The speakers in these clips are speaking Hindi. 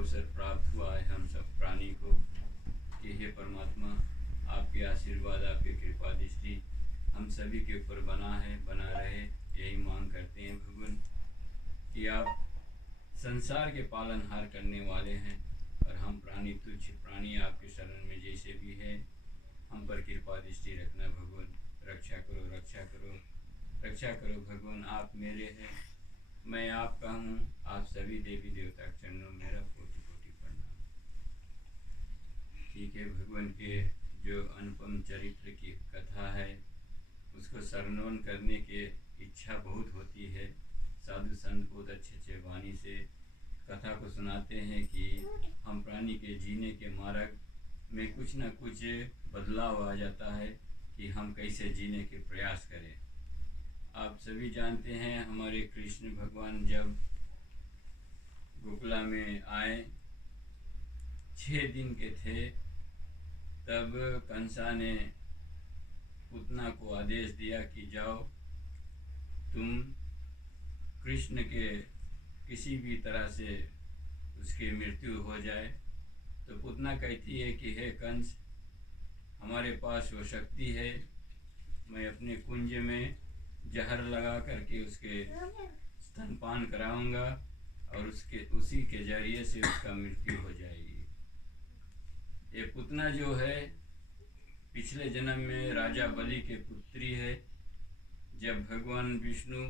अवसर प्राप्त हुआ है हम सब प्राणी को कि हे परमात्मा, आपके आशीर्वाद, आपकी कृपा दृष्टि हम सभी के ऊपर बना रहे, यही मांग करते हैं भगवान कि आप संसार के पालनहार करने वाले हैं और हम प्राणी, तुच्छ प्राणी आपके शरण में जैसे भी है, हम पर कृपा दृष्टि रखना भगवान। रक्षा करो, रक्षा करो, रक्षा करो भगवान। आप मेरे हैं, मैं आपका हूँ। आप सभी देवी देवता के चरणों में मेरा कोटि कोटि प्रणाम। ठीक है, भगवान के जो अनुपम चरित्र की कथा है उसको श्रवण करने की इच्छा बहुत होती है। साधु संत बहुत अच्छे अच्छे वाणी से कथा को सुनाते हैं कि हम प्राणी के जीने के मार्ग में कुछ न कुछ बदलाव आ जाता है कि हम कैसे जीने के प्रयास करें। आप सभी जानते हैं हमारे कृष्ण भगवान जब गोकुला में आए, 6 दिन के थे, तब कंसा ने पूतना को आदेश दिया कि जाओ तुम कृष्ण के किसी भी तरह से उसकी मृत्यु हो जाए। तो पूतना कहती है कि हे कंस, हमारे पास वो शक्ति है, मैं अपने कुंज में जहर लगा करके उसके स्तनपान कराऊंगा और उसी के जरिए से उसका मृत्यु हो जाएगी। ये पूतना जो है पिछले जन्म में राजा बलि के पुत्री है। जब भगवान विष्णु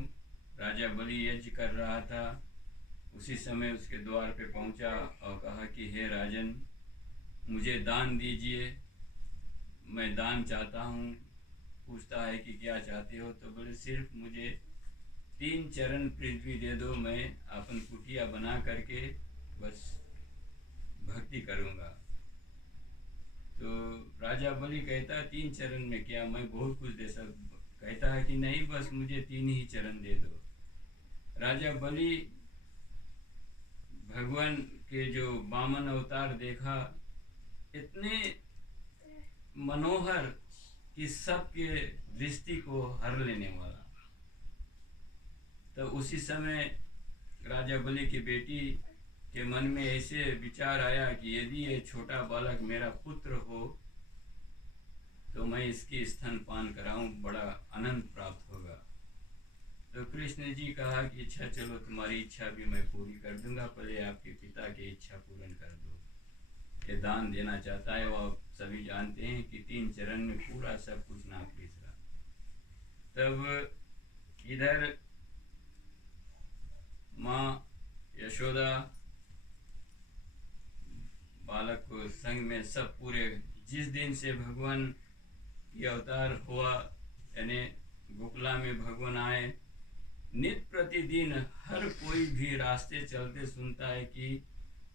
राजा बलि यज्ञ कर रहा था, उसी समय उसके द्वार पे पहुंचा और कहा कि हे राजन, मुझे दान दीजिए, मैं दान चाहता हूँ। पूछता है कि क्या चाहते हो? तो बोले सिर्फ मुझे 3 चरण पृथ्वी दे दो, मैं अपन कुटिया बना करके बस भक्ति करूँगा। तो राजा बलि कहता है 3 चरण में क्या, मैं बहुत कुछ दे सकता। कहता है कि नहीं, बस मुझे 3 ही चरण दे दो। राजा बलि भगवान के जो वामन अवतार देखा, इतने मनोहर कि सबके दृष्टि को हर लेने वाला। तो उसी समय राजा बलि की बेटी के मन में ऐसे विचार आया कि यदि ये छोटा बालक मेरा पुत्र हो तो मैं इसकी स्तनपान कराऊं, बड़ा आनंद प्राप्त होगा। तो कृष्ण जी कहा कि अच्छा चलो, तुम्हारी इच्छा भी मैं पूरी कर दूंगा, पहले आपके पिता की इच्छा पूर्ण कर दो। ये दान देना चाहता है। वो आप सभी जानते हैं कि 3 चरण में पूरा सब कुछ नाप लिखा। तब इधर माँ यशोदा बालक को संग में सब पूरे, जिस दिन से भगवान ये अवतार हुआ, यानी गोकुला में भगवान आए, नित्य प्रतिदिन हर कोई भी रास्ते चलते सुनता है कि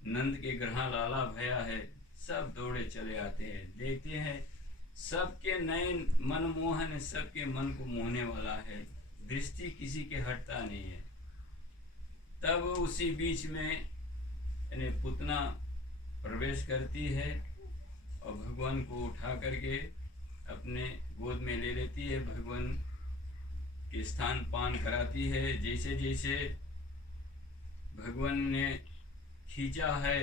नंद के ग्रह लाला भया है, सब दौड़े चले आते हैं, देखते हैं सबके नयन मनमोहन, सबके मन को मोहने वाला है, दृष्टि किसी के हटता नहीं है। तब उसी बीच में यानी पूतना प्रवेश करती है और भगवान को उठा करके अपने गोद में ले लेती है, भगवान के स्थान पान कराती है। जैसे जैसे भगवान ने खींचा है,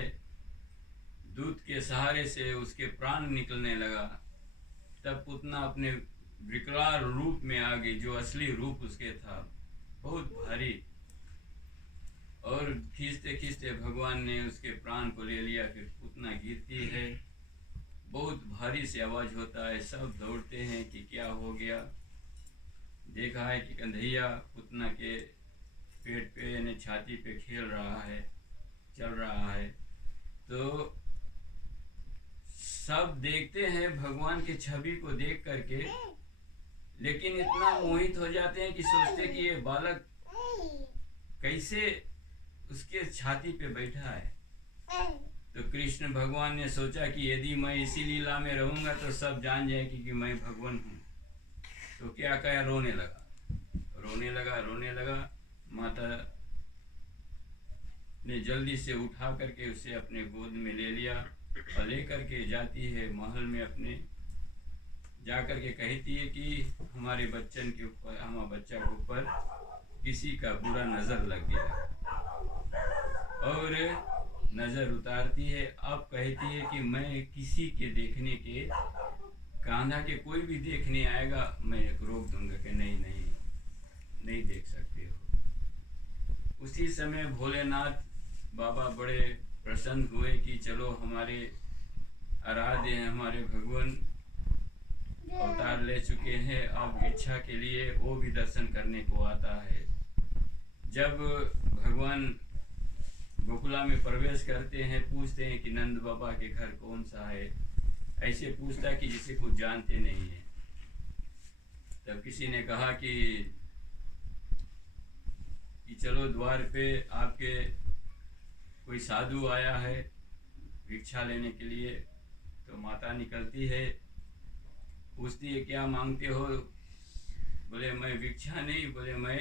दूध के सहारे से उसके प्राण निकलने लगा, तब पूतना अपने विकराल रूप में आ गई, जो असली रूप उसके था, बहुत भारी। और खींचते खींचते भगवान ने उसके प्राण को ले लिया। फिर पूतना गिरती है, बहुत भारी से आवाज होता है, सब दौड़ते हैं कि क्या हो गया। देखा है कि कन्हैया पूतना के पेट पे यानी छाती पे खेल रहा है, चल रहा है। तो सब देखते हैं भगवान के छवि को देख करके, लेकिन इतना मोहित हो जाते हैं कि सोचते कि ये बालक कैसे उसके छाती पे बैठा है। तो कृष्ण भगवान ने सोचा कि यदि मैं इसी लीला में रहूंगा तो सब जान जाएंगे कि मैं भगवान हूँ। तो क्या कहा, रोने लगा। माता ने जल्दी से उठा करके उसे अपने गोद में ले लिया और लेकर के जाती है महल में अपने। जा कर के कहती है कि हमारे बच्चन के ऊपर, हमारे बच्चा के ऊपर किसी का बुरा नज़र लग गया। और नज़र उतारती है। अब कहती है कि मैं किसी के देखने के, कान्हा के कोई भी देखने आएगा मैं एक रोक दूंगा कि नहीं नहीं नहीं देख सकते हो। उसी समय भोलेनाथ बाबा बड़े प्रसन्न हुए कि चलो हमारे आराध्य हैं, हमारे भगवान अवतार ले चुके हैं, अब इच्छा के लिए वो भी दर्शन करने को आता है। जब भगवान गोकुला में प्रवेश करते हैं, पूछते हैं कि नंद बाबा के घर कौन सा है, ऐसे पूछता कि जिसे कुछ जानते नहीं है। तब किसी ने कहा कि चलो द्वार पे आपके कोई साधु आया है भिक्षा लेने के लिए। तो माता निकलती है, पूछती है क्या मांगते हो। बोले मैं भिक्षा नहीं, बोले मैं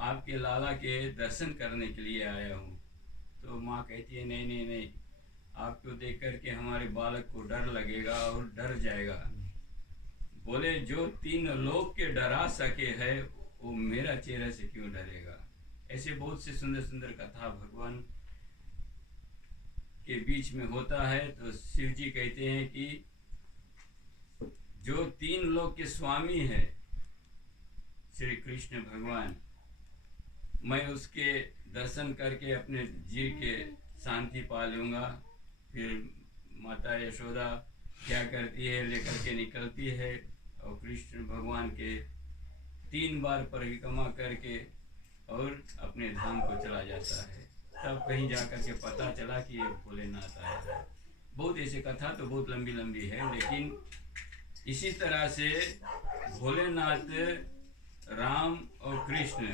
आपके लाला के दर्शन करने के लिए आया हूँ। तो माँ कहती है नहीं नहीं नहीं, आपको देख कर के हमारे बालक को डर लगेगा और डर जाएगा। बोले जो 3 लोग के डरा सके है वो मेरा चेहरे से क्यों डरेगा। ऐसे बहुत से सुंदर सुंदर कथा भगवान के बीच में होता है। तो शिव जी कहते हैं कि जो 3 लोग के स्वामी है श्री कृष्ण भगवान, मैं उसके दर्शन करके अपने जी के शांति पा लूँगा। फिर माता यशोदा क्या करती है, लेकर के निकलती है और कृष्ण भगवान के 3 बार परिक्रमा करके और अपने धाम को चला जाता है। तब कहीं जाकर के पता चला कि ये भोलेनाथ आया है। बहुत ऐसे कथा तो बहुत लंबी लंबी है, लेकिन इसी तरह से भोलेनाथ, राम और कृष्ण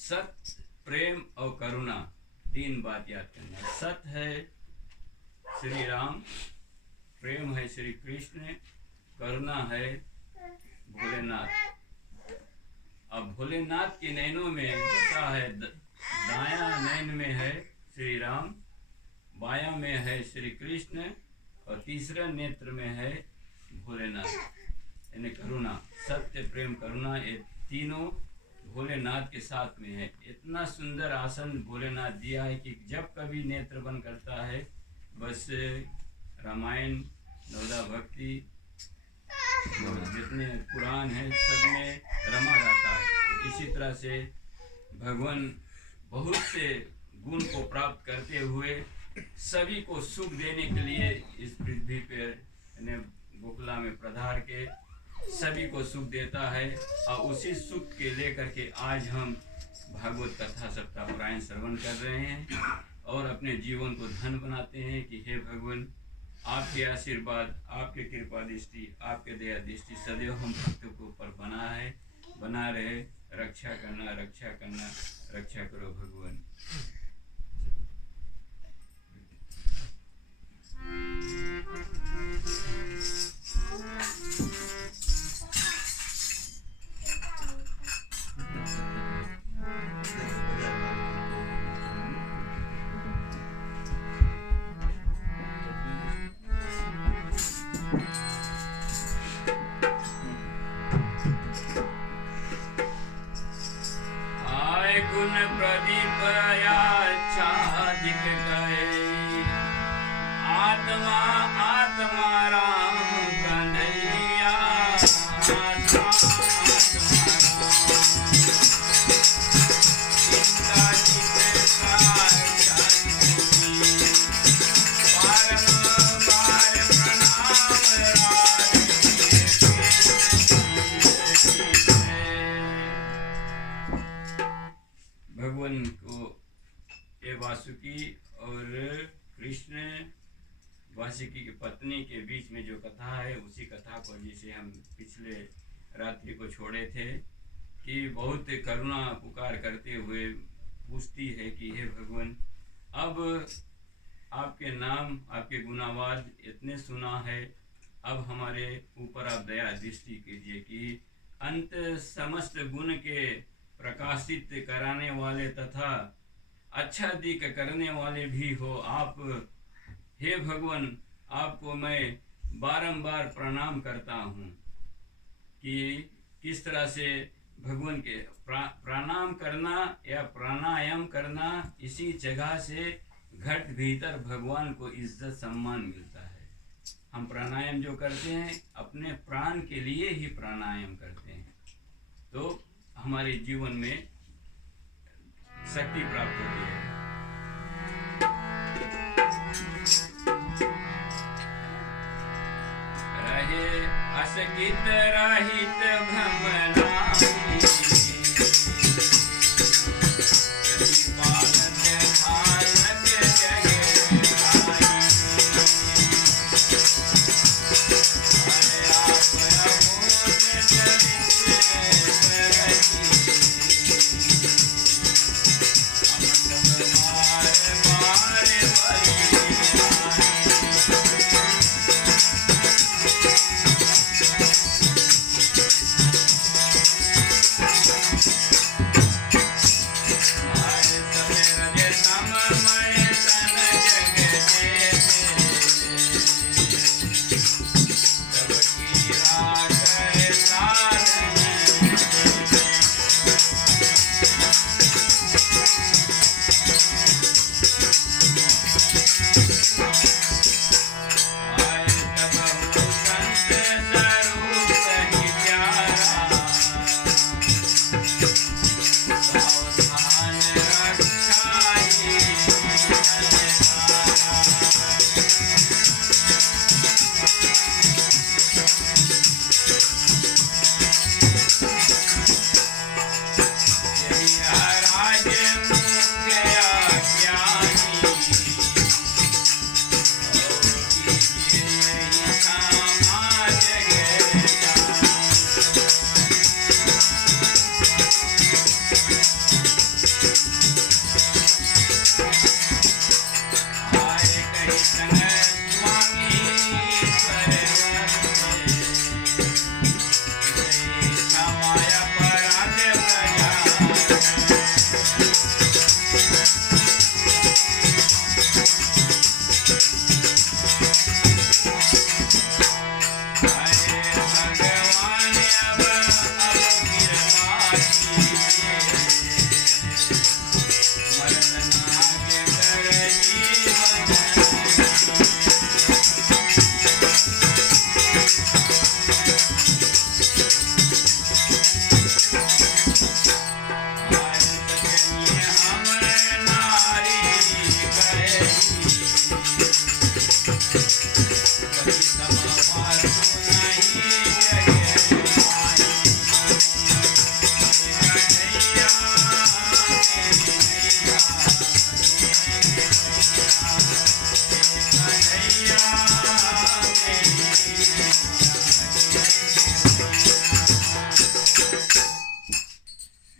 सत्य, प्रेम और करुणा, 3 बात याद करना। सत्य है श्री राम, प्रेम है श्री कृष्ण, करुणा है भोलेनाथ। अब भोलेनाथ के नैनों में बसा है, दाया नैन में है श्री राम, बाया में है श्री कृष्ण और तीसरा नेत्र में है भोलेनाथ, यानी करुणा। सत्य, प्रेम, करुणा, ये तीनों भोलेनाथ के साथ में है। इतना सुंदर आसन भोलेनाथ दिया है कि जब कभी नेत्र बंद करता है बस रामायण, नवदा भक्ति, जितने पुराण हैं सब में रमा रहता है। तो इसी तरह से भगवान बहुत से गुण को प्राप्त करते हुए सभी को सुख देने के लिए इस पृथ्वी पर गोकुला में पधार के सभी को सुख देता है। और उसी सुख के लेकर के आज हम भागवत कथा सप्ताह पारायण श्रवण कर रहे हैं और अपने जीवन को धन बनाते हैं कि हे भगवान, आपके आशीर्वाद, आपके कृपा दृष्टि, आपके दया दृष्टि सदैव हम भक्तों के ऊपर बना रहे। रक्षा करना, रक्षा करना, रक्षा करो भगवान। गुण प्रदीप आच्छादित गए, आत्मा आत्मा राम कन्हैया, आत्मा चिंता चित साक्षात बारंबार भगवान को ये वासुकी और कृष्ण वासुकी की पत्नी के बीच में जो कथा है उसी कथा को जिसे हम पिछले रात्रि को छोड़े थे कि बहुत करुणा पुकार करते हुए पूछती है कि हे भगवान, अब आपके नाम, आपके गुणावाद इतने सुना है, अब हमारे ऊपर आप दया दृष्टि कीजिए कि अंत समस्त गुण के प्रकाशित कराने वाले तथा अच्छा दिक करने वाले भी हो आप। हे भगवान, आपको मैं बारंबार प्रणाम करता हूँ कि किस तरह से भगवान के प्रणाम करना या प्राणायाम करना, इसी जगह से घट भीतर भगवान को इज्जत सम्मान मिलता है। हम प्राणायाम जो करते हैं अपने प्राण के लिए ही प्राणायाम करते हैं, तो हमारे जीवन में शक्ति प्राप्त होती है। रहे असकित रहित भ्रमनाहि, प्रतिपालक धारक जग लाई। हरे आप अमोल चरित्र रही, अमृत मार मार बलिहारी।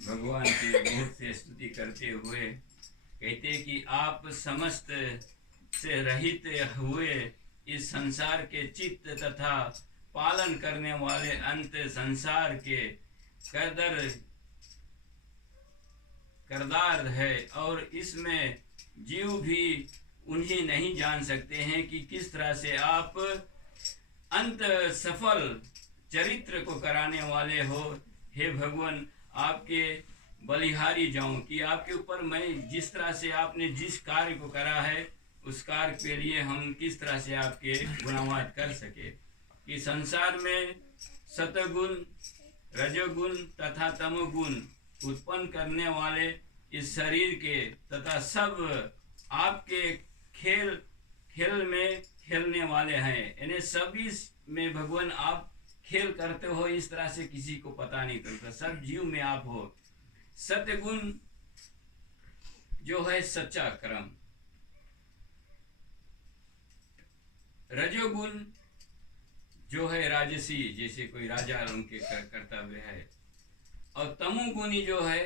भगवान की बहुत से स्तुति करते हुए कहते कि आप समस्त से रहित हुए इस संसार के चित्त तथा पालन करने वाले अंत संसार के करदार है, और इसमें जीव भी उन्हें नहीं जान सकते हैं कि किस तरह से आप अंत सफल चरित्र को कराने वाले हो। हे भगवान, आपके बलिहारी जाऊं कि आपके ऊपर मैं जिस तरह से आपने जिस कार्य को करा है उस कार्य के लिए हम किस तरह से आपके गुणवाद कर सके, कि संसार में सतगुण रजोगुण तथा तमोगुण उत्पन्न करने वाले इस शरीर के तथा सब आपके खेल में खेलने वाले हैं, इन्हें सभी में भगवान आप खेल करते हो, इस तरह से किसी को पता नहीं चलता। सब जीव में आप हो। सत्यगुण जो है सच्चा कर्म, रजोगुण जो है राजसी जैसे कोई राजा उनके कर्तव्य है, और तमोगुणी जो है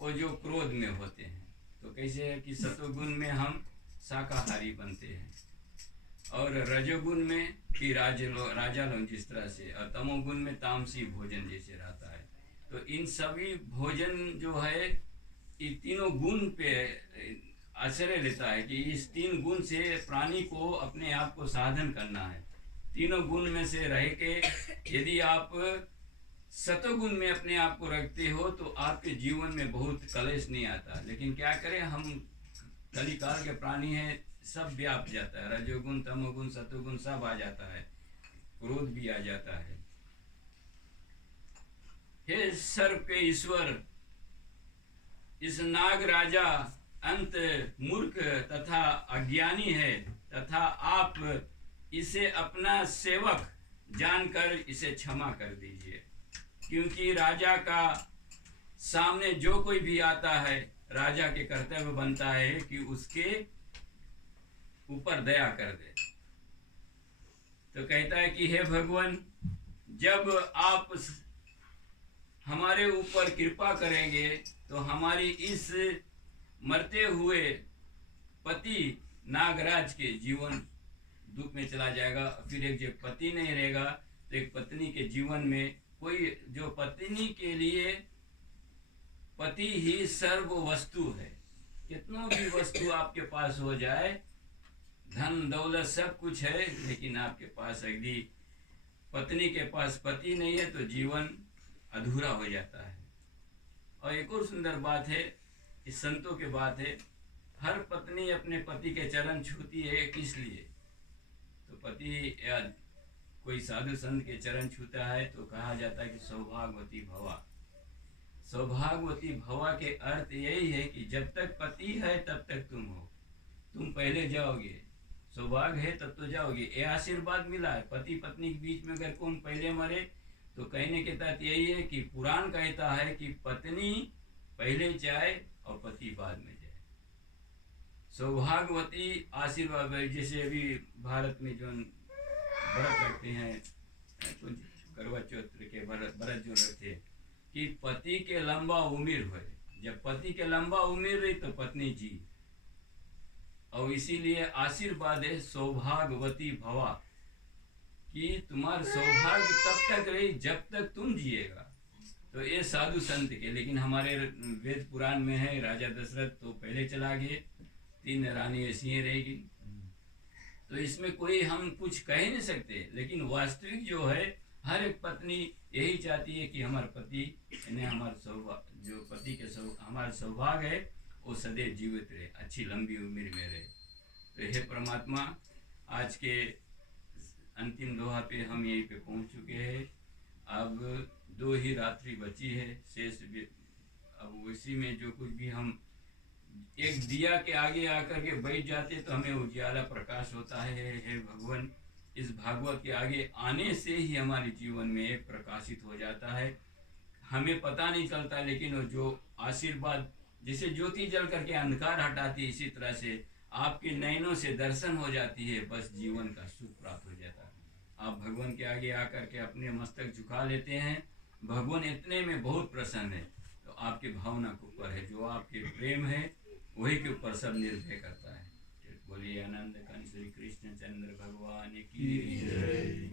वो जो क्रोध में होते हैं। तो कैसे है कि सतोगुण में हम शाकाहारी बनते हैं, और रजोगुण में कि राजा लोग जिस तरह से, और तमोगुण में तामसी भोजन जैसे रहता है। तो इन सभी भोजन जो है ये तीनों गुण पे आश्रय लेता है कि इस तीन गुण से प्राणी को अपने आप को साधन करना है। तीनों गुण में से रह के यदि आप सतोगुण में अपने आप को रखते हो तो आपके जीवन में बहुत कलेश नहीं आता। लेकिन क्या करें, हम कलिकाल के प्राणी हैं, सब व्याप जाता है, रजोगुण तमोगुण सतोगुण सब आ जाता है, क्रोध भी आ जाता है। हे सर्व के ईश्वर, इस नाग राजा अंत मूर्ख तथा अज्ञानी है, तथा आप इसे अपना सेवक जानकर इसे क्षमा कर दीजिए, क्योंकि राजा का सामने जो कोई भी आता है, राजा के कर्तव्य बनता है कि उसके ऊपर दया कर दे। तो कहता है कि हे भगवान, जब आप हमारे ऊपर कृपा करेंगे तो हमारी इस मरते हुए पति नागराज के जीवन दुख में चला जाएगा। फिर एक जो पति नहीं रहेगा तो एक पत्नी के जीवन में कोई, जो पत्नी के लिए पति ही सर्व वस्तु है। कितनों भी वस्तु आपके पास हो जाए, धन दौलत सब कुछ है, लेकिन आपके पास यदि पत्नी के पास पति नहीं है तो जीवन अधूरा हो जाता है। और एक और सुंदर बात है, इस संतों के बात है, हर पत्नी अपने पति के चरण छूती है, किस लिए? तो पति या कोई साधु संत के चरण छूता है तो कहा जाता है कि सौभाग्यवती भवा। सौभाग्यवती भवा के अर्थ यही है कि जब तक पति है तब तक तुम हो, तुम पहले जाओगे, सौभाग्य है तब तो जाओगे। ये आशीर्वाद मिला है। पति पत्नी के बीच में अगर कौन पहले मरे तो कहने के तहत यही है कि पुराण कहता है कि पत्नी पहले जाए और पति बाद में जाए। सौभाग्यवती आशीर्वाद, जैसे अभी भारत में जो व्रत रखते हैं, करवा चौथ के व्रत जो रखते हैं कि पति के लंबा उम्र हो। जब पति के लंबा उम्र रही तो पत्नी जी, और इसीलिए आशीर्वाद है सौभाग्यवती भवा, कि तुम्हारा सौभाग्य तब तक रही जब तक तुम जिएगा। तो ये साधु संत के, लेकिन हमारे वेद पुराण में है राजा दशरथ तो पहले चला गए, 3 रानी ऐसी ही रहेगी। तो इसमें कोई हम कुछ कह नहीं सकते, लेकिन वास्तविक जो है हर एक पत्नी यही चाहती है कि हमारे पति यानी हमारा सौभाग्य, जो पति के हमारा सौभाग्य है वो सदैव जीवित रहे, अच्छी लंबी उम्र में रहे। तो हे परमात्मा, आज के अंतिम दोहा पे हम यहीं पे पहुंच चुके हैं। अब 2 ही रात्रि बची है शेष। अब उसी में जो कुछ भी हम एक दिया के आगे आकर के बैठ जाते तो हमें उजाला प्रकाश होता है। हे भगवान, इस भागवत के आगे आने से ही हमारे जीवन में एक प्रकाशित हो जाता है, हमें पता नहीं चलता, लेकिन वो जो आशीर्वाद, जैसे ज्योति जल करके अंधकार हटाती है, इसी तरह से आपके नयनों से दर्शन हो जाती है, बस जीवन का सुख प्राप्त हो जाता है। आप भगवान के आगे आकर के अपने मस्तक झुका लेते हैं, भगवान इतने में बहुत प्रसन्न है। तो आपकी भावना के ऊपर है, जो आपके प्रेम है वही के ऊपर सब निर्भर करता है। बोलिए आनंद कंठ श्री कृष्ण चंद्र भगवान की जय।